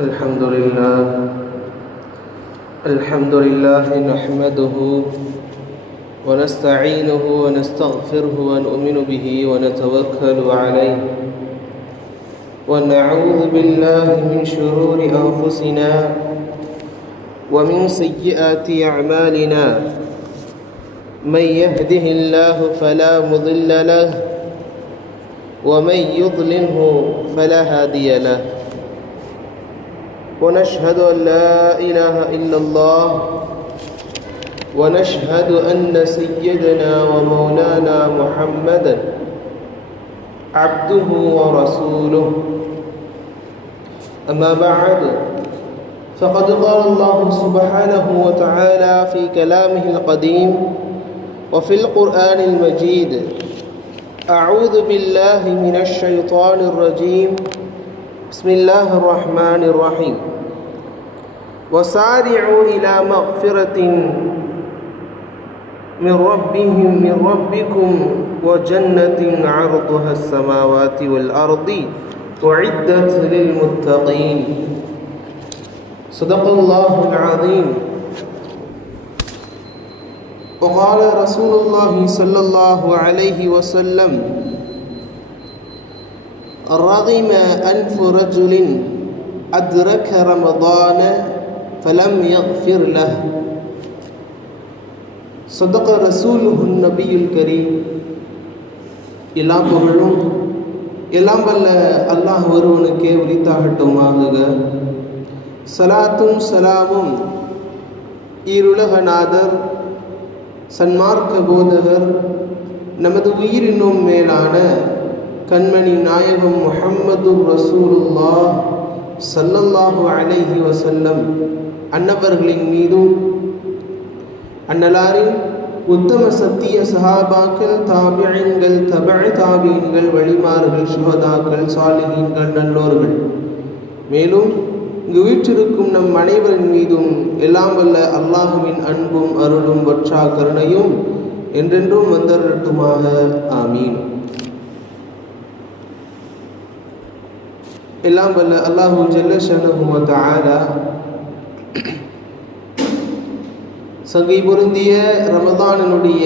الحمد لله نحمده ونستعينه ونستغفره ونؤمن به ونتوكل عليه ونعوذ بالله من شرور أنفسنا ومن سيئات أعمالنا من يهده الله فلا مضل له ومن يضلله فلا هادي له ونشهد أن لا إله إلا الله ونشهد أن سيدنا ومولانا محمدا عبده ورسوله أما بعد فقد قال الله سبحانه وتعالى في كلامه القديم وفي القرآن المجيد أعوذ بالله من الشيطان الرجيم بسم الله الرحمن الرحيم وسارعوا إلى مغفرة من ربكم وجنة عرضها السماوات والأرض أعدت للمتقين صدق الله العظيم. وقال رسول الله صلى الله عليه وسلم رغم أنف رجل أدرك رمضان فلم يغفر له صدق رسوله النبي الكريم. எல்லாம் புகழும் எல்லாம் வல்ல அல்லாஹ் ஒருவனுக்கே உரித்தாகட்டுமாக. சலாத்தும் சலாமும் ஈருலகநாதர் சன்மார்க்க போதகர் நமது உயிரினும் மேலான கண்மணி நாயகம் முஹம்மது ரசூலுல்லாஹ் ஸல்லல்லாஹு அலைஹி வஸல்லம் அன்னவர்களின் மீதும் அன்னலாரின் உத்தம சத்திய சஹாபாக்கள் தாபிஈன்கள் தபஅ தாபீன்கள் வழிமார்கள் சுஹதாக்கள் சாலிஹீன்கள் நல்லோர்கள் மேலும் இங்கு வீற்றிருக்கும் நம் அனைவரின் மீதும் எல்லாம் வல்ல அல்லாஹுவின் அன்பும் அருளும் வற்றா கருணையும் என்றென்றும் வந்தரட்டுமாக. ஆமீன். எல்லாம் வல்ல அல்லாஹு ஜல்ல ஷஅனுஹு வ தஆலா சங்கை பொருந்திய ரமதானினுடைய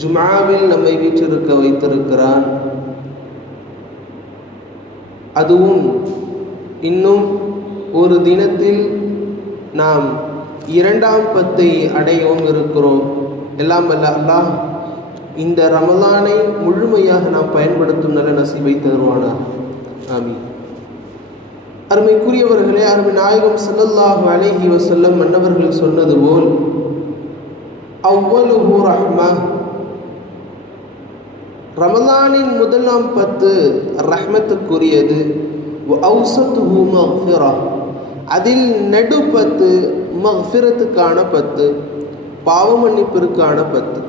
ஜும்ஆவில் நம்மை வீற்றிருக்க வைத்திருக்கிறான். அதுவும் இன்னும் ஒரு தினத்தில் நாம் 2ஆம் பத்தை அடையவும் இருக்கிறோம். எல்லாம் வல்ல அல்லாஹ் இந்த ரமலானை முழுமையாக நாம் பயன்படுத்தும் நல்ல நசீபை தருவானா. ஆமீன். அருமைக்குரியவர்களே, அருமை நாயகம் ஸல்லல்லாஹு அலைஹி வஸல்லம் மன்னவர்கள் சொன்னது போல் அவ்வலுஹு ரஹ்மா, ரமலானின் முதலாம் 10 ரஹ்மத்துக்குரியது. அவ்ஸத்துஹு மக்ஃபிரா, அதில் நடு 10 மக்ஃபிரத்துக்கான 10, பாவ மன்னிப்பிற்கான 10.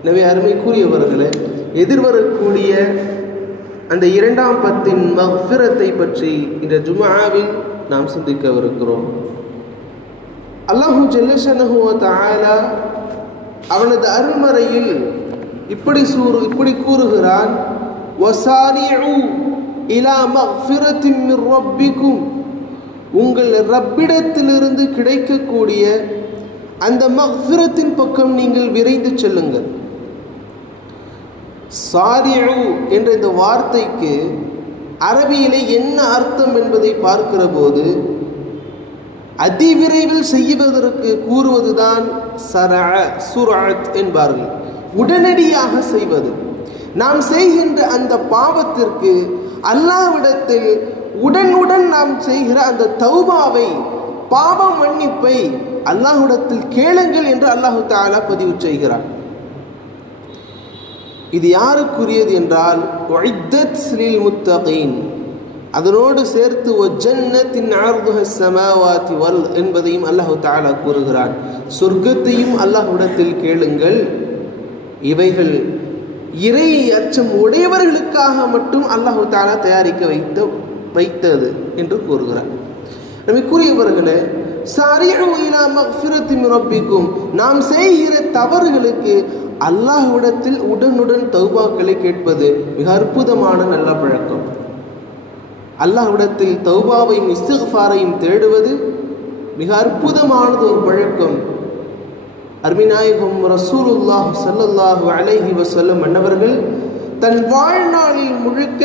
எனவே அருமைக்குரியவர்களே, எதிர்வரக்கூடிய அந்த 2ஆம் 10 மக்ஃபிரத்தை பற்றி இந்த ஜும்ஆவில் நாம் சிந்திக்கவிருக்கிறோம். அல்லாஹு ஜல்ல ஷஅனுஹு வ தஆலா அவனது அருள்மறையில் இப்படி கூறுகிறான், வஸாரிஉ இலா மக்ஃபிரத்தின் மிர் ரப்பிக்கும், உங்கள் ரப்பிடத்திலிருந்து கிடைக்கக்கூடிய அந்த மக்ஃபிரத்தின் பக்கம் நீங்கள் விரைந்து செல்லுங்கள். சாரிஉ என்ற இந்த வார்த்தைக்கு அரபியிலே என்ன அர்த்தம் என்பதை பார்க்கிற போது அதிவிரைவில் செய்வதற்கு கூறுவதுதான் சுர்அத் என்பார்கள். உடனடியாக செய்வது. நாம் செய்கின்ற அந்த பாவத்திற்கு அல்லாஹ்விடத்தில் உடனுடன் நாம் செய்கிற அந்த தௌபாவை, பாவ மன்னிப்பை அல்லாஹ்விடத்தில் கேளுங்கள் என்று அல்லாஹு தஆலா பதிவு செய்கிறார். இது யாருக்குரியது என்றால் உஇத்தத் லில் முத்தகீன், அதனோடு சேர்த்து வஜன்னத்தின் அர்துஹ ஸமாவாதி வல் என்பதையும் அல்லாஹு தஆலா கூறுகிறார். சொர்க்கத்தையும் அல்லாஹ்விடத்தில் கேளுங்கள். இவைகள் இறை அச்சம் உடையவர்களுக்காக மட்டும் அல்லாஹு தஆலா தயாரிக்க வைத்தது என்று கூறுகிறார். நமக்குரியவர்களே, சாரிஉ இலா மக்ஃபிரத்தின் மிர் ரப்பிக்கும், நாம் செய்கிற தவறுகளுக்கு அல்லாஹ்விடத்தில் உடனுடன் தௌபாக்களை கேட்பது மிக அற்புதமான நல்ல பழக்கம். அல்லாஹ்விடத்தில் தௌபாவையும் இஸ்திக்ஃபாரையும் தேடுவது மிக அற்புதமானது ஒரு பழக்கம். அருமைநாயகம் ரசூலுல்லாஹ் ஸல்லல்லாஹு அலைஹி வஸல்லம் அன்னவர்கள் தன் வாழ்நாளில் முழுக்க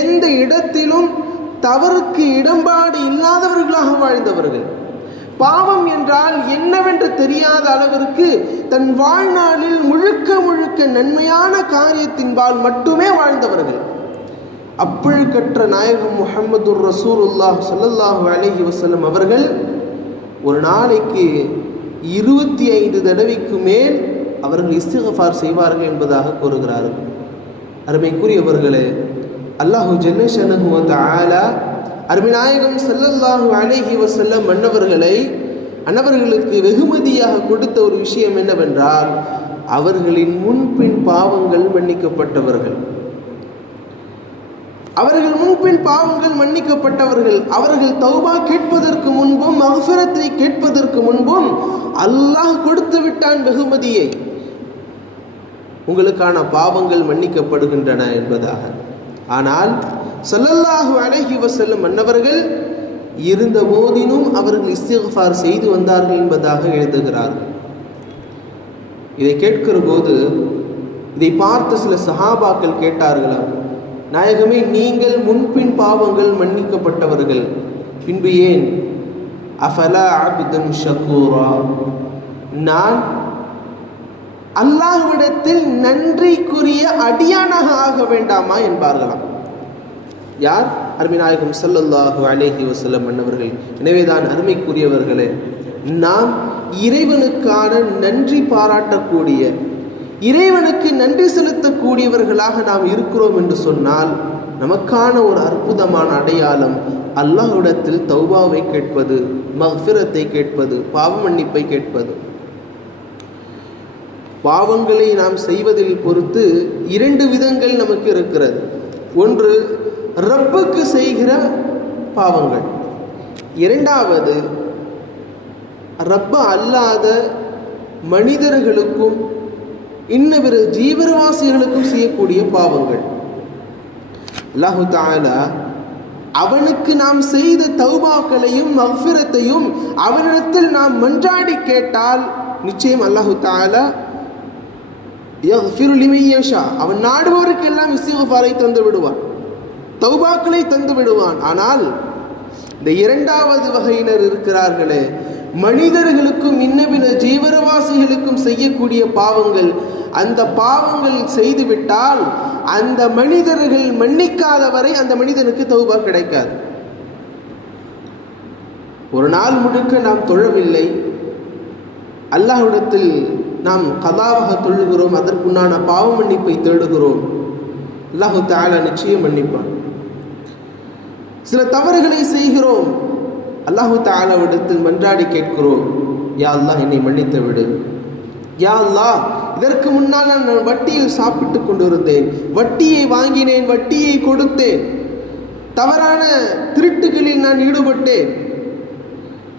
எந்த இடத்திலும் தவறுக்கு இடம்பாடு இல்லாதவர்களாக வாழ்ந்தவர்கள். பாவம் என்றால் என்னவென்று தெரியாத அளவிற்கு தன் வாழ்நாளில் முழுக்க முழுக்க நன்மையான காரியத்தின்பால் மட்டுமே வாழ்ந்தவர்கள். அப்பழுக்கற்ற நாயகம் முஹம்மது ரசூலுல்லாஹ் ஸல்லல்லாஹு அலைஹி வஸல்லம் அவர்கள் ஒரு நாளைக்கு 25 தடவைக்கு மேல் அவர்கள் இஸ்திக்ஃபார் செய்வார்கள் என்பதாக கூறுகிறார்கள். அருமைக்குரியவர்களே, அல்லாஹு ஜல்ல ஷஅனுஹு வ தஆலா அருமைநாயகம் ஸல்லல்லாஹு அலைஹி வஸல்லம் அன்னவர்களுக்கு வெகுமதியாக கொடுத்த ஒரு விஷயம் என்னவென்றால், அவர்களின் முன்பின் பாவங்கள் மன்னிக்கப்பட்டவர்கள். அவர்கள் முன்பின் பாவங்கள் மன்னிக்கப்பட்டவர்கள். அவர்கள் தௌபா கேட்பதற்கு முன்பும் மக்ஃபிரத்தை கேட்பதற்கு முன்பும் அல்லாஹ் கொடுத்து விட்டான் வெகுமதியை, உங்களுக்கான பாவங்கள் மன்னிக்கப்படுகின்றன என்பதாக. ஆனால் ஸல்லல்லாஹு அலைஹி வஸல்லம் அன்னவர்கள் இருந்த போதினும் அவர்கள் இஸ்திக்ஃபார் செய்து வந்தார்கள் என்பதாக எழுதுகிறார்கள். இதை கேட்கிற போது இதை பார்த்த சில சஹாபாக்கள் கேட்டார்களாம், நாயகமே, நீங்கள் முன்பின் பாவங்கள் மன்னிக்கப்பட்டவர்கள், பின்பு ஏன் அஃபலா அப்துன் ஷக்கூரா, நான் அல்லாஹ்விடத்தில் நன்றிக்குரிய அடியானாக ஆக வேண்டாமா என்பார்களாம். யார்? அருமைநாயகம் ஸல்லல்லாஹு அலைஹி வஸல்லம் அன்னவர்கள். எனவேதான் அருமைக்குரியவர்களே, நாம் இறைவனுக்கான நன்றி பாராட்டக்கூடிய, இறைவனுக்கு நன்றி செலுத்தக்கூடியவர்களாக நாம் இருக்கிறோம் என்று சொன்னால் நமக்கான ஒரு அற்புதமான அடையாளம் அல்லாஹ்விடத்தில் தௌபாவை கேட்பது, மக்ஃபிரத்தை கேட்பது, பாவ மன்னிப்பை கேட்பது. பாவங்களை நாம் செய்வதில் பொறுத்து 2 விதங்கள் நமக்கு இருக்கிறது. ஒன்று ரப்புக்கு செய்கிற பாவங்கள், இரண்டாவது ரப்ப அல்லாத மனிதர்களுக்கும் இன்னபிற ஜீவராசிகளுக்கும் செய்யக்கூடிய பாவங்கள். அல்லாஹு தஆலா அவனுக்கு நாம் செய்த தௌபாக்களையும் மக்ஃபிரத்தையும் அவனிடத்தில் நாம் மன்றாடி கேட்டால் நிச்சயம் அல்லாஹு தஆலா யக்ஃபிரு லிமன் யஷா, அவன் நாடுபவருக்கெல்லாம் இஸ்திக்ஃபாரை தந்து விடுவான், தௌபாக்களை தந்து விடுவான். ஆனால் இந்த இரண்டாவது வகையினர் இருக்கிறார்களே, மனிதர்களுக்கும் இன்னபிற ஜீவராசிகளுக்கும் செய்யக்கூடிய பாவங்கள், அந்த பாவங்கள் செய்துவிட்டால் அந்த மனிதர்கள் மன்னிக்காத வரை அந்த மனிதனுக்கு தௌபா கிடைக்காது. ஒரு நாள் முழுக்க நாம் தொழவில்லை, அல்லாஹ்விடத்தில் நாம் கதாவாக தொழுகிறோம், அதற்குண்டான பாவ மன்னிப்பை தேடுகிறோம், அல்லாஹு தஆலா நிச்சயம் மன்னிப்பான். சில தவறுகளை செய்கிறோம், அல்லாஹு தஆலாவிடத்தில் மன்றாடி கேட்கிறோம், யா அல்லாஹ் என்னை மன்னித்து விடு, யா அல்லாஹ் இதற்கு முன்னால் நான் வட்டியில் சாப்பிட்டு கொண்டிருந்தேன், வட்டியை வாங்கினேன், வட்டியை கொடுத்தேன், தவறான திருட்டுகளில் நான் ஈடுபட்டேன்,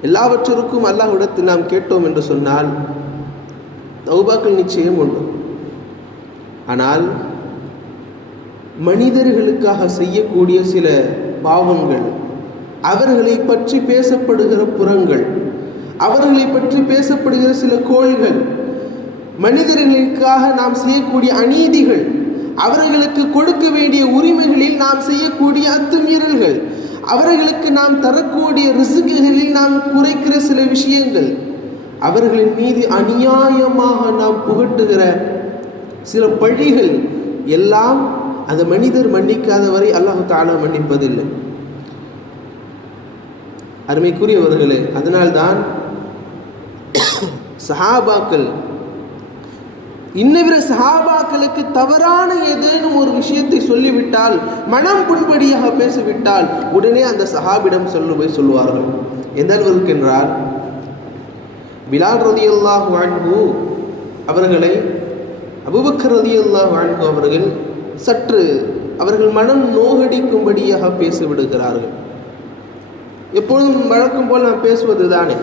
எல்லாவற்றிற்கும் அல்லாஹ்விடத்தில் நாம் கேட்டோம் என்று சொன்னால் தௌபாக்கள் நிச்சயம் உண்டு. ஆனால் மனிதர்களுக்காக செய்யக்கூடிய சில பாவங்கள், அவர்களை பற்றி பேசப்படுகிற புறங்கள், அவர்களை பற்றி பேசப்படுகிற சில கோள்கள், மனிதர்களுக்காக நாம் செய்யக்கூடிய அநீதிகள், அவர்களுக்கு கொடுக்க வேண்டிய உரிமைகளில் நாம் செய்யக்கூடிய அத்துமீறல்கள், அவர்களுக்கு நாம் தரக்கூடிய ரிஸ்குகளில் நாம் குறைக்கிற சில விஷயங்கள், அவர்களின் மீது அநியாயமாக நாம் புகட்டுகிற சில பழிகள் எல்லாம் அந்த மனிதர் மன்னிக்காத வரை அல்லாஹு தஆலா மன்னிப்பதில்லை. அருமைக்குரியவர்களே, அதனால்தான் சஹாபாக்கள், இன்னபிற சஹாபாக்களுக்கு தவறான ஏதேனும் ஒரு விஷயத்தை சொல்லிவிட்டால், மனம் புண்படியாக பேசிவிட்டால் உடனே அந்த சஹாபிடம் சொல்லுவார்கள். எந்த அளவிற்கு என்றால், பிலால் ரலியல்லாஹு அன்ஹு அவர்களை அபூபக்கர் ரலியல்லாஹு அன்ஹு அவர்கள் சற்று அவர்கள் மனம் நோகடிக்கும்படியாக பேசிவிடுகிறார்கள். எப்பொழுதும் வழக்கம் போல் நாம் பேசுவது தானே,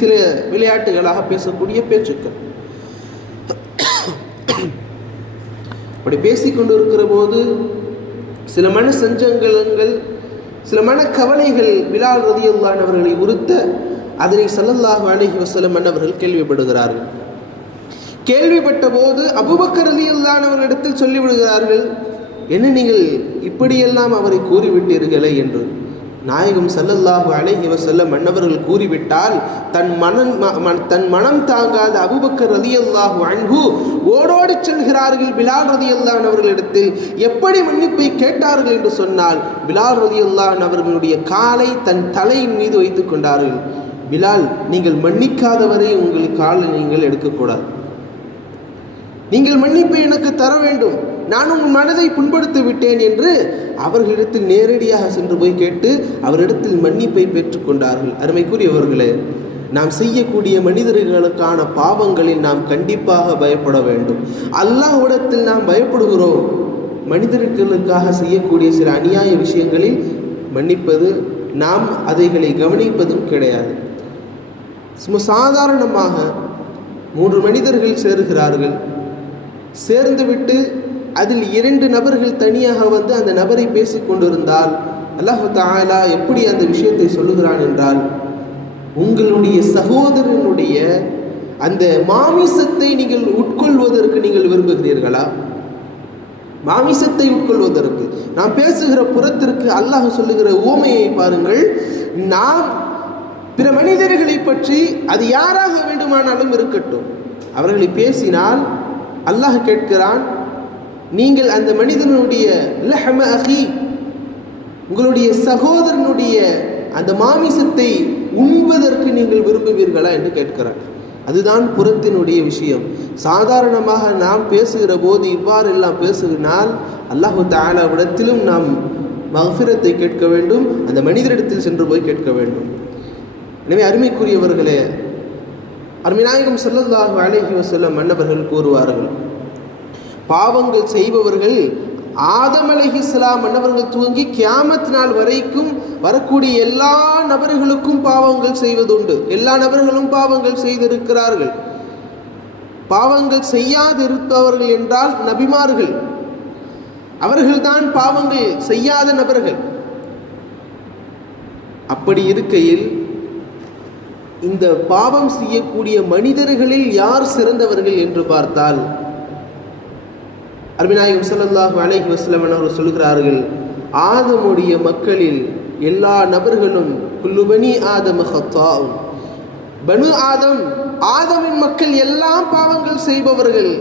சில விளையாட்டுகளாக பேசக்கூடிய பேச்சுக்கள். அப்படி பேசிக்கொண்டு இருக்கிற போது சில மன சஞ்சலங்கள், சில மனக்கவலைகள் பிலால் ரலியல்லாஹு அன்ஹு அவர்களை உறுத்த அதனை ஸல்லல்லாஹு அலைஹி வஸல்லம் அவர்கள் கேள்விப்படுகிறார்கள். கேள்விப்பட்ட போது அபூபக்கர் ரலியல்லாஹு அன்ஹு அவர்களிடத்தில் சொல்லிவிடுகிறார்கள், என்ன நீங்கள் இப்படியெல்லாம் அவரை கூறிவிட்டீர்களே என்று. நாயகம் ஸல்லல்லாஹு அலைஹி வஸல்லம் மன்னவர்கள் கூறிவிட்டால் தன் மனம் தாங்காத அபூபக்கர் ரலியல்லாஹு அன்ஹு ஓடோடி செல்கிறார்கள் பிலால் ரலியல்லாஹு அன்ஹு அவர்களிடத்தில். எப்படி மன்னிப்பை கேட்டார்கள் என்று சொன்னால், பிலால் ரலியல்லாஹு அன்ஹு அவர்களுடைய காலை தன் தலையின் மீது வைத்துக் கொண்டார்கள். பிலால், நீங்கள் மன்னிக்காதவரை உங்கள் காலை நீங்கள் எடுக்கக்கூடாது, நீங்கள் மன்னிப்பை எனக்கு தர வேண்டும், நான் உங்கள் மனதை புண்படுத்தி விட்டேன் என்று அவர்களிடத்தில் நேரடியாக சென்று போய் கேட்டு அவரிடத்தில் மன்னிப்பை பெற்றுக்கொண்டார்கள். அருமைக்குரியவர்களே, நாம் செய்யக்கூடிய மனிதர்களுக்கான பாவங்களில் நாம் கண்டிப்பாக பயப்பட வேண்டும். அல்லாஹ்விடத்தில் நாம் பயப்படுகிறோம். மனிதர்களுக்காக செய்யக்கூடிய சில அநியாய விஷயங்களில் மன்னிப்பது, நாம் அதைகளை கவனிப்பதும் கிடையாது. சாதாரணமாக 3 மனிதர்கள் சேர்கிறார்கள். சேர்ந்துவிட்டு அதில் 2 நபர்கள் தனியாக வந்து அந்த நபரை பேசிக் கொண்டிருந்தால் அல்லாஹ் தஆலா எப்படி அந்த விஷயத்தை சொல்லுகிறான் என்றால், உங்களுடைய சகோதரனுடைய அந்த மாமிசத்தை நீங்கள் உட்கொள்வதற்கு நீங்கள் விரும்புகிறீர்களா? மாமிசத்தை உட்கொள்வதற்கு நாம் பேசுகிற புறத்திற்கு அல்லாஹ் சொல்லுகிற உவமையை பாருங்கள். நாம் பிற மனிதர்களை பற்றி அது யாராக வேண்டுமானாலும் இருக்கட்டும், அவர்களை பேசினால் அல்லாஹ் கேட்கிறான், நீங்கள் அந்த மனிதனுடைய லஹ்ம அஹி, உங்களுடைய சகோதரனுடைய அந்த மாமிசத்தை உண்பதற்கு நீங்கள் விரும்புவீர்களா என்று கேட்கிறான். அதுதான் புறத்தினுடைய விஷயம். சாதாரணமாக நாம் பேசுகிற போது இவ்வாறெல்லாம் பேசுகினால் அல்லாஹ் தஆலாவிடத்திலும் நாம் மக்ஃபிரத்தை கேட்க வேண்டும், அந்த மனிதரிடத்தில் சென்று போய் கேட்க வேண்டும். எனவே அருமைக்குரியவர்களே, அருமைநாயகம் ஸல்லல்லாஹு அலைஹி வஸல்லம் மன்னவர்கள் கூறுவார்கள், பாவங்கள் செய்பவர்கள் ஆதம் அலைஹிஸ்ஸலாம் மன்னவர்கள் துவங்கி கியாமத் நாள் வரைக்கும் வரக்கூடிய எல்லா நபர்களுக்கும் பாவங்கள் செய்வதுண்டு. எல்லா நபர்களும் பாவங்கள் செய்திருக்கிறார்கள். பாவங்கள் செய்யாதிருப்பவர்கள் என்றால் நபிமார்கள், அவர்கள்தான் பாவங்கள் செய்யாத நபர்கள். அப்படி இருக்கையில் இந்த பாவம் செய்யக்கூடிய மனிதர்களில் யார் சிறந்தவர்கள் என்று பார்த்தால், அருமைநாயகம் ஸல்லல்லாஹு அலைஹி வஸல்லம் அவர்கள் சொல்கிறார்கள், ஆதமுடைய மக்களில் எல்லா நபர்களும் குல்லு பனி ஆதம ஹத்தாஉன், பனு ஆதமின் மக்கள் எல்லாம் பாவங்கள் செய்பவர்கள்.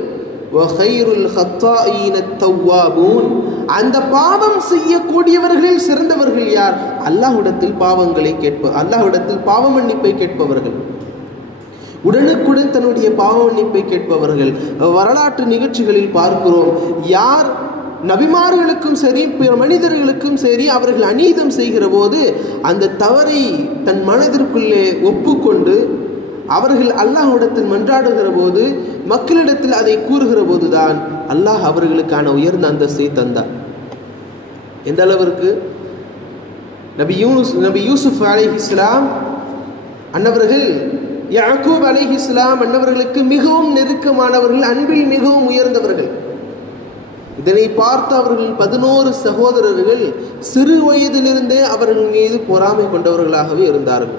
வகைருல் ஹத்தாஈன தவ்வாபூன், அந்த பாவம் செய்யக்கூடியவர்களில் சிறந்தவர்கள் யார்? அல்லாஹ்விடத்தில் அல்லாஹ்விடத்தில் பாவ மன்னிப்பை கேட்பவர்கள், உடனுக்குடன் தன்னுடைய பாவ மன்னிப்பை கேட்பவர்கள். வரலாற்று நிகழ்ச்சிகளில் பார்க்கிறோம், யார் நபிமார்களுக்கும் சரி பிற மனிதர்களுக்கும் சரி அவர்கள் அநீதம் செய்கிற போது அந்த தவறை தன் மனதிற்குள்ளே ஒப்புக்கொண்டு அவர்கள் அல்லாஹ்விடத்தில் மன்றாடுகிற போது, மக்களிடத்தில் அதை கூறுகிற போதுதான் அல்லாஹ் அவர்களுக்கான உயர்ந்த அந்தஸ்தை தந்தார். எந்த அளவிற்கு? நபி யூசுப் அலைஹிஸ்ஸலாம் அன்னவர்கள் யாக்கூப் அலைஹிஸ்ஸலாம் அன்னவர்களுக்கு மிகவும் நெருக்கமானவர்கள், அன்பில் மிகவும் உயர்ந்தவர்கள். இதனை பார்த்து அவர்கள் 11 சகோதரர்கள் சிறு வயதிலிருந்தே அவர்கள் மீது பொறாமை கொண்டவர்களாகவே இருந்தார்கள்.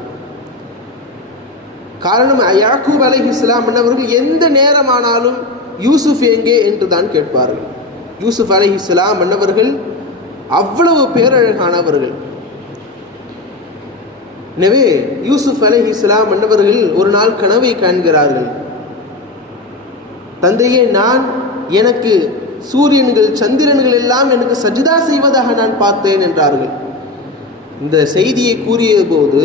காரணம், யாக்கூப் அலைஹிஸ்ஸலாம் அன்னவர்கள் எந்த நேரமானாலும் யூசுப் எங்கே என்று தான் கேட்பார்கள். யூசுப் அலைஹிஸ்ஸலாம் அன்னவர்கள் அவ்வளவு பேரழகானவர்கள். எனவே யூசுப் அலைஹிஸ்ஸலாம் அன்னவர்கள் ஒரு நாள் கனவை காண்கிறார்கள். தந்தையே, எனக்கு சூரியன்கள் சந்திரன்கள் எல்லாம் எனக்கு சஜ்தா செய்வதாக நான் பார்த்தேன் என்றார்கள். இந்த செய்தியை கூறிய போது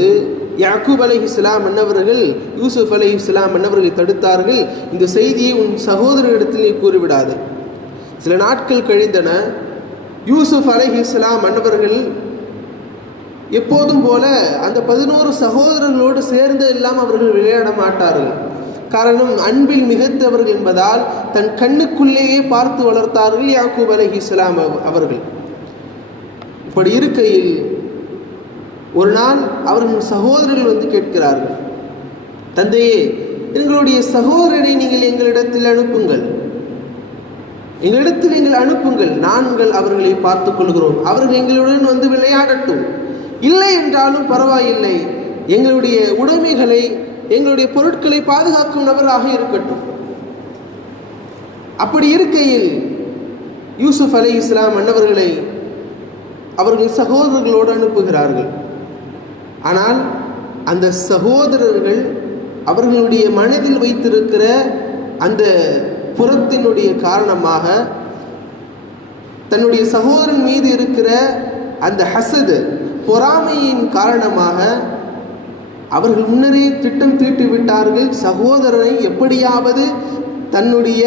யாக்கூப் அலைஹிஸ்ஸலாம் அன்னவர்கள் யூசுப் அலைஹிஸ்ஸலாம் அன்னவர்களை தடுத்தார்கள். இந்த செய்தியை உன் சகோதரரிடத்தில் நீ கூறிவிடாது. சில நாட்கள் கழிந்தன. யூசுப் அலைஹிஸ்ஸலாம் அன்னவர்கள் எப்போதும் போல அந்த 11 சகோதரர்களோடு சேர்ந்து எல்லாம் அவர்கள் விளையாட மாட்டார்கள். காரணம், அன்பில் மிகுந்தவர்கள் என்பதால் தன் கண்ணுக்குள்ளேயே பார்த்து வளர்த்தார்கள் யாக்கூப் அலைஹிஸ்ஸலாம் அவர்கள். இப்படி இருக்கையில் ஒரு நாள் அவர்கள் சகோதரர்கள் வந்து கேட்கிறார்கள், தந்தையே, எங்களுடைய சகோதரனை நீங்கள் எங்களிடத்தில் அனுப்புங்கள், எங்களிடத்தில் நீங்கள் அனுப்புங்கள், நாங்கள் அவர்களை பார்த்துக் கொள்கிறோம், அவர்கள் எங்களுடன் வந்து விளையாடட்டும். இல்லை என்றாலும் பரவாயில்லை, எங்களுடைய உடைமைகளை எங்களுடைய பொருட்களை பாதுகாக்கும் நபராக இருக்கட்டும். அப்படி இருக்கையில் யூசுப் அலைஹிஸ்ஸலாம் அன்னவர்களை அவர்கள் சகோதரர்களோடு அனுப்புகிறார்கள். ஆனால் அந்த சகோதரர்கள் அவர்களுடைய மனதில் வைத்திருக்கிற அந்த புறத்தினுடைய காரணமாக, தன்னுடைய சகோதரன் மீது இருக்கிற அந்த ஹசது, பொறாமையின் காரணமாக அவர்கள் முன்னரே திட்டம் தீட்டிவிட்டார்கள். சகோதரனை எப்படியாவது தன்னுடைய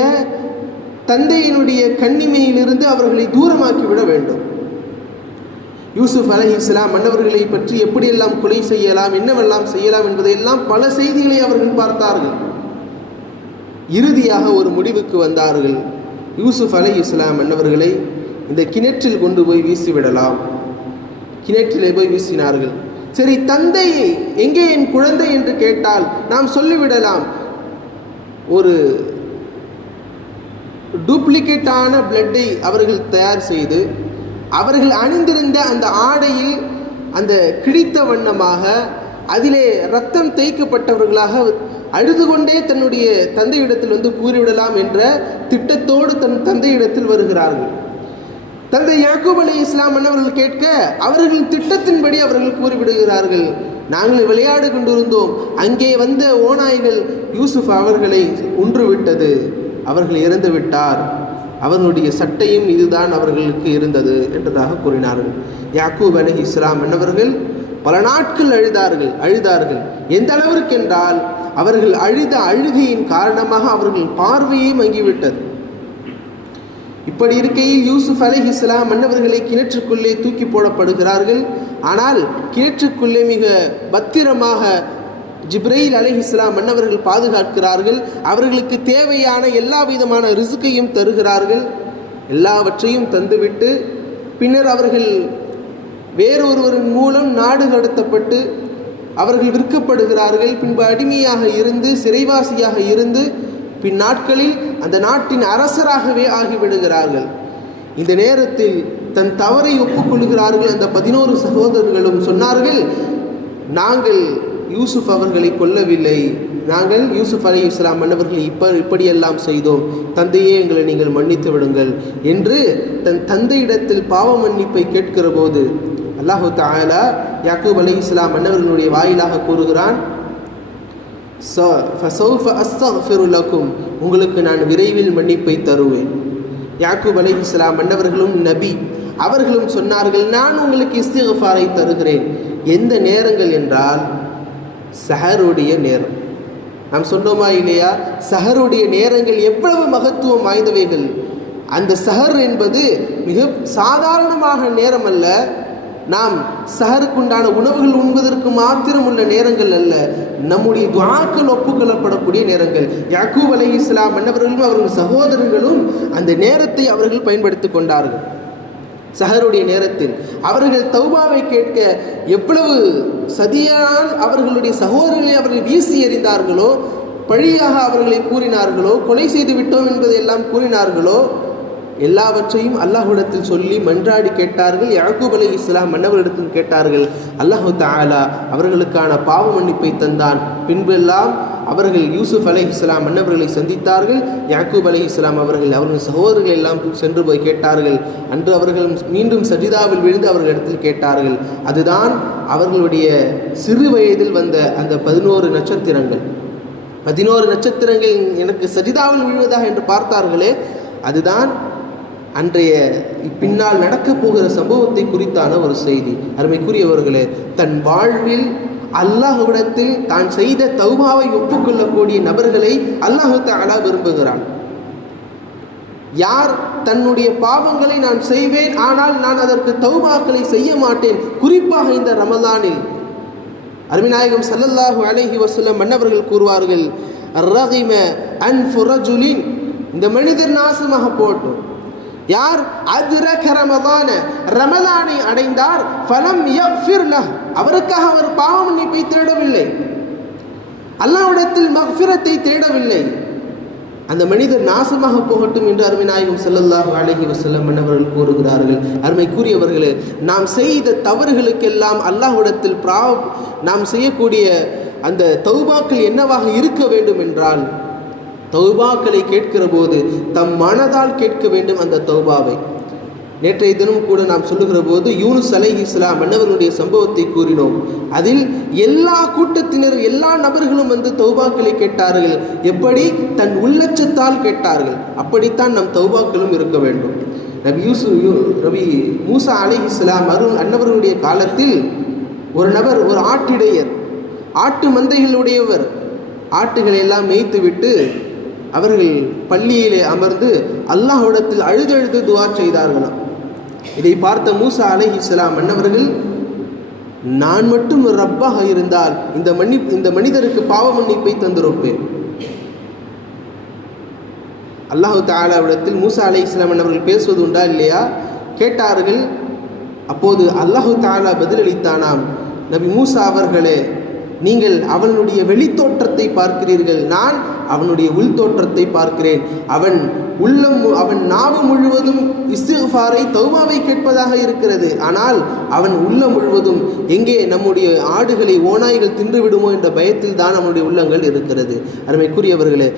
தந்தையினுடைய கண்ணிமையிலிருந்து அவர்களை தூரமாக்கிவிட வேண்டும். யூசுப் அலைஹிஸ்ஸலாம் மன்னவர்களை பற்றி எப்படியெல்லாம் கொலை செய்யலாம், என்னவெல்லாம் செய்யலாம் என்பதையெல்லாம் பல செய்திகளை அவர்கள் பார்த்தார்கள். இறுதியாக ஒரு முடிவுக்கு வந்தார்கள். யூசுப் அலைஹிஸ்ஸலாம் மன்னவர்களை இந்த கிணற்றில் கொண்டு போய் வீசிவிடலாம். கிணற்றிலே போய் வீசினார்கள். சரி, தந்தையை எங்கே என் குழந்தை என்று கேட்டால் நாம் சொல்லிவிடலாம். ஒரு டூப்ளிகேட்டான பிளட்டை அவர்கள் தயார் செய்து அவர்கள் அணிந்திருந்த அந்த ஆடையில் அந்த கிழித்த வண்ணமாக அதிலே ரத்தம் தேய்க்கப்பட்டவர்களாக அழுது கொண்டே தன்னுடைய தந்தையிடத்தில் வந்து கூறிவிடலாம் என்ற திட்டத்தோடு தன் தந்தையிடத்தில் வருகிறார்கள். தந்தை யாக்கூப் அலைஹிஸ்ஸலாம் அவர்கள் கேட்க அவர்கள் திட்டத்தின்படி அவர்கள் கூறிவிடுகிறார்கள், நாங்கள் விளையாடு கொண்டிருந்தோம், அங்கே வந்த ஓநாய்கள் யூசுப் அவர்களை உன்றுவிட்டது, அவர்கள் இறந்து விட்டார், அவர்களுடைய சட்டையும் இதுதான் அவர்களுக்கு இருந்தது என்றதாக கூறினார்கள். யாக்கூப் அலைஹிஸ்ஸலாம் அவர்கள் பல நாட்கள் அழுதார்கள். எந்த அளவிற்கு என்றால் அவர்கள் அழுத அழுகையின் காரணமாக அவர்கள் பார்வையே மங்கிவிட்டது. இப்படி இருக்கையில் யூசுப் அலைஹிஸ்ஸலாம் மன்னவர்களை கிணற்றுக்குள்ளே தூக்கி போடப்படுகிறார்கள். ஆனால் கிணற்றுக்குள்ளே மிக பத்திரமாக ஜிப்ரீல் அலைஹிஸ்ஸலாம் மன்னவர்கள் பாதுகாக்கிறார்கள். அவர்களுக்கு தேவையான எல்லா விதமான ரிஸ்கையும் தருகிறார்கள். எல்லாவற்றையும் தந்துவிட்டு பின்னர் அவர்கள் வேறொருவரின் மூலம் நாடு கடத்தப்பட்டு அவர்கள் விற்கப்படுகிறார்கள். பின்பு அடிமையாக இருந்து சிறைவாசியாக இருந்து பின் நாட்களில் அந்த நாட்டின் அரசராகவே ஆகிவிடுகிறார்கள். இந்த நேரத்தில் தன் தவறை ஒப்புக்கொள்கிறார்கள். அந்த 11 சகோதரர்களும் சொன்னார்கள், நாங்கள் யூசுப் அவர்களை கொல்லவில்லை, நாங்கள் யூசுப் அலைஹிஸ்ஸலாம் மன்னவர்களை இப்படியெல்லாம் செய்தோம், தந்தையே எங்களை நீங்கள் மன்னித்து விடுங்கள் என்று தன் தந்தையிடத்தில் பாவ மன்னிப்பை கேட்கிற போது அல்லாஹு தஆலா யாக்கூப் அலைஹிஸ்ஸலாம் மன்னவர்களுடைய வாயிலாக கூறுகிறான், ஃபஸௌஃப அஸ்தக்ஃபிரு லக்கும், உங்களுக்கு நான் விரைவில் மன்னிப்பை தருவேன். யாக்கூப் அலைஹிஸ்ஸலாம் மன்னவர்களும் நபி, அவர்களும் சொன்னார்கள், நான் உங்களுக்கு இஸ்திக்ஃபாரை தருகிறேன். எந்த நேரங்கள் என்றால் சஹருடைய நேரம். நாம் சொன்னோமா இல்லையா, சஹருடைய நேரங்கள் எவ்வளவு மகத்துவம் வாய்ந்தவைகள். அந்த சஹர் என்பது மிக சாதாரணமாக நேரம் அல்ல, நாம் சஹருக்குண்டான உணவுகள் உண்பதற்கு மாத்திரம் உள்ள நேரங்கள் அல்ல, நம்முடைய துஆக்கள் ஒப்புக்கொள்ளப்படக்கூடிய நேரங்கள். யாக்கூப் அலைஹிஸ்ஸலாம் மன்னவர்களும் அவர்கள் சகோதரர்களும் அந்த நேரத்தை அவர்கள் பயன்படுத்தி கொண்டார்கள். சஹருடைய நேரத்தில் அவர்கள் தௌபாவை கேட்க எவ்வளவு சதியால் அவர்களுடைய சகோதரர்களை அவர்கள் வீசி எறிந்தார்களோ, பழியாக அவர்களை கூறினார்களோ, கொலை செய்து விட்டோம் என்பதை எல்லாம் கூறினார்களோ, எல்லாவற்றையும் அல்லாஹ்விடத்தில் சொல்லி மன்றாடி கேட்டார்கள். யாக்கூப் அலைஹிஸ்ஸலாம் மன்னவரிடத்தில் கேட்டார்கள். அல்லாஹு தஆலா அவர்களுக்கான பாவ மன்னிப்பை தந்தான். பின்பெல்லாம் அவர்கள் யூசுப் அலைஹிஸ்ஸலாம் மன்னவர்களை சந்தித்தார்கள். யாக்கூப் அலைஹிஸ்ஸலாம் அவர்கள் சகோதரர்கள் எல்லாம் சென்று போய் கேட்டார்கள். அன்று அவர்கள் மீண்டும் சஜிதாவில் விழுந்து அவர்களிடத்தில் கேட்டார்கள். அதுதான் அவர்களுடைய சிறு வயதில் வந்த அந்த 11 நட்சத்திரங்கள். 11 நட்சத்திரங்கள் எனக்கு சஜிதாவில் விழுவதாக என்று பார்த்தார்களே, அதுதான் அன்றைய பின்னால் நடக்கப் போகிற சம்பவத்தை குறித்தான ஒரு செய்தி. அருமைக்குரியவர்களே, தன் வாழ்வில் அல்லாஹ்விடத்தில் தான் செய்த தௌபாவை ஒப்புக்கொள்ளக்கூடிய நபர்களை அல்லாஹ் தஆலா விரும்புகிறான். யார் தன்னுடைய பாவங்களை நான் செய்வேன், ஆனால் நான் அதற்கு தௌபாக்களை செய்ய மாட்டேன், குறிப்பாக இந்த ரமலானில் அருமைநாயகம் ஸல்லல்லாஹு அலைஹி வஸல்லம் மன்னவர்கள் கூறுவார்கள், ரகிம அன்ஃபு ரஜுலின், இந்த மனிதர் நாசமாக போட்டும். யார் அத்ரக ரமலான, ரமலானை அடைந்தார், ஃபலம் யக்ஃபிர் லஹ், அவருக்காக அவர் பாவ மன்னிப்பை தேடவில்லை, அல்லாஹ்விடத்தில் மக்ஃபிரத்தை தேடவில்லை, அந்த மனிதர் நாசமாக போகட்டும் என்று அருமை நாயகம் ஸல்லல்லாஹு அலைஹி வஸல்லம் அவர்கள் கூறுகிறார்கள். அருமைக்குரியவர்களே, நாம் செய்த தவறுகளுக்கெல்லாம் அல்லாஹ்விடத்தில் நாம் செய்யக்கூடிய அந்த தௌபாக்கள் என்னவாக இருக்க வேண்டும் என்றால், தௌபாக்களை கேட்கிற போது தம் மனதால் கேட்க வேண்டும் அந்த தௌபாவை. நேற்றைய தினம் கூட நாம் சொல்லுகிற போது யூனுஸ் அலைஹிஸ்ஸலாம் மன்னவர்களுடைய சம்பவத்தை கூறினோம். அதில் எல்லா கூட்டத்தினரும் எல்லா நபர்களும் வந்து தௌபாக்களை கேட்டார்கள். எப்படி? தன் உள்ளச்சத்தால் கேட்டார்கள். அப்படித்தான் நம் தௌபாக்களும் இருக்க வேண்டும். நபி மூசா அலைஹிஸ்ஸலாம் அன்னவர்களுடைய காலத்தில் ஒரு நபர், ஒரு ஆட்டிடையர், ஆட்டு மந்தைகளுடையவர், ஆட்டுகளை எல்லாம் மேய்த்துவிட்டு அவர்கள் பள்ளியிலே அமர்ந்து அல்லாஹ்விடத்தில் அழுதழுது துஆ செய்தார்களாம். இதை பார்த்த மூசா அலைஹிஸ்ஸலாம் அன்னவர்கள், நான் மட்டும் ரப்பாக இருந்தால் இந்த மனிதருக்கு பாவ மன்னிப்பை தந்திருப்பேன். அல்லாஹு தஆலாவிடத்தில் மூசா அலைஹிஸ்ஸலாம் அன்னவர்கள் பேசுவது உண்டா இல்லையா கேட்டார்கள். அப்போது அல்லாஹு தஆலா பதிலளித்தானாம், நபி மூசா அவர்களே, நீங்கள் அவனுடைய வெளித்தோற்றத்தை பார்க்கிறீர்கள், நான் அவனுடைய உள்தோற்றத்தை பார்க்கிறேன். அவன் நாவு முழுவதும் இஸ்திக்ஃபாரை தௌபாவை கேட்பதாக இருக்கிறது. ஆனால் அவன் உள்ளம் முழுவதும் எங்கே நம்முடைய ஆடுகளை ஓநாய்கள் தின்று விடுமோ என்ற பயத்தில் தான் நம்முடைய உள்ளங்கள் இருக்கிறது. அருமைக்குரியவர்களே,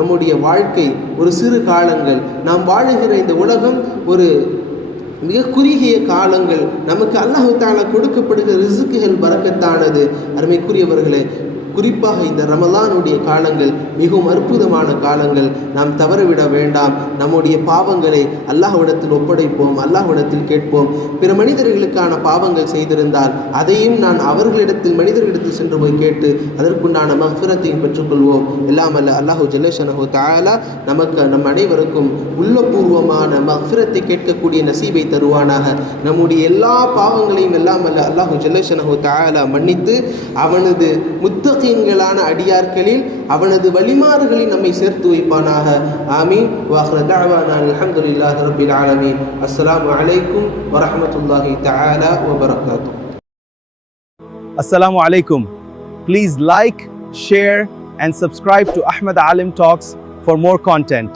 நம்முடைய வாழ்க்கை ஒரு சிறு காலங்கள். நாம் வாழுகிற இந்த உலகம் ஒரு மிக குறுகிய காலங்கள். நமக்கு அல்லாஹ் தஆலா கொடுக்கப்படுகிற ரிஸ்குகள் பரக்கத்தானது. அருமைக்குரியவர்களே, குறிப்பாக இந்த ரமலானுடைய காலங்கள் மிகவும் அற்புதமான காலங்கள். நாம் தவறவிட வேண்டாம். நம்முடைய பாவங்களை அல்லாஹ்விடத்தில் ஒப்படைப்போம், அல்லாஹ்விடத்தில் கேட்போம். பிற மனிதர்களுக்கான பாவங்கள் செய்திருந்தால் அதையும் நான் மனிதர்களிடத்தில் சென்று போய் கேட்டு அதற்குண்டான மஃபிரத்தையும் பெற்றுக்கொள்வோம். எல்லாம் அல்ல அல்லாஹு ஜல்லஷனஹு தஆலா நம் அனைவருக்கும் உள்ளபூர்வமான மஃபிரத்தை கேட்கக்கூடிய நசீபை தருவானாக. நம்முடைய எல்லா பாவங்களையும் எல்லாம் அல்ல அல்லாஹு ஜல்லஷனஹு தஆலா மன்னித்து அவனது முத்தகீன்களான அடியார்களில் அவனது வழிமாறுகளில் நம்மை சேர்த்து வைப்பானாக. ஆமீன். வாஹிரு தஅவானா அல்ஹம்துலில்லாஹி ரப்பில் ஆலமீன். அஸ்ஸலாமு அலைக்கும் வரஹ்மத்துல்லாஹி தஆலா வபரகாத்துஹு. Assalamu alaikum. Please like, share and subscribe to Ahmad Alim Talks for more content.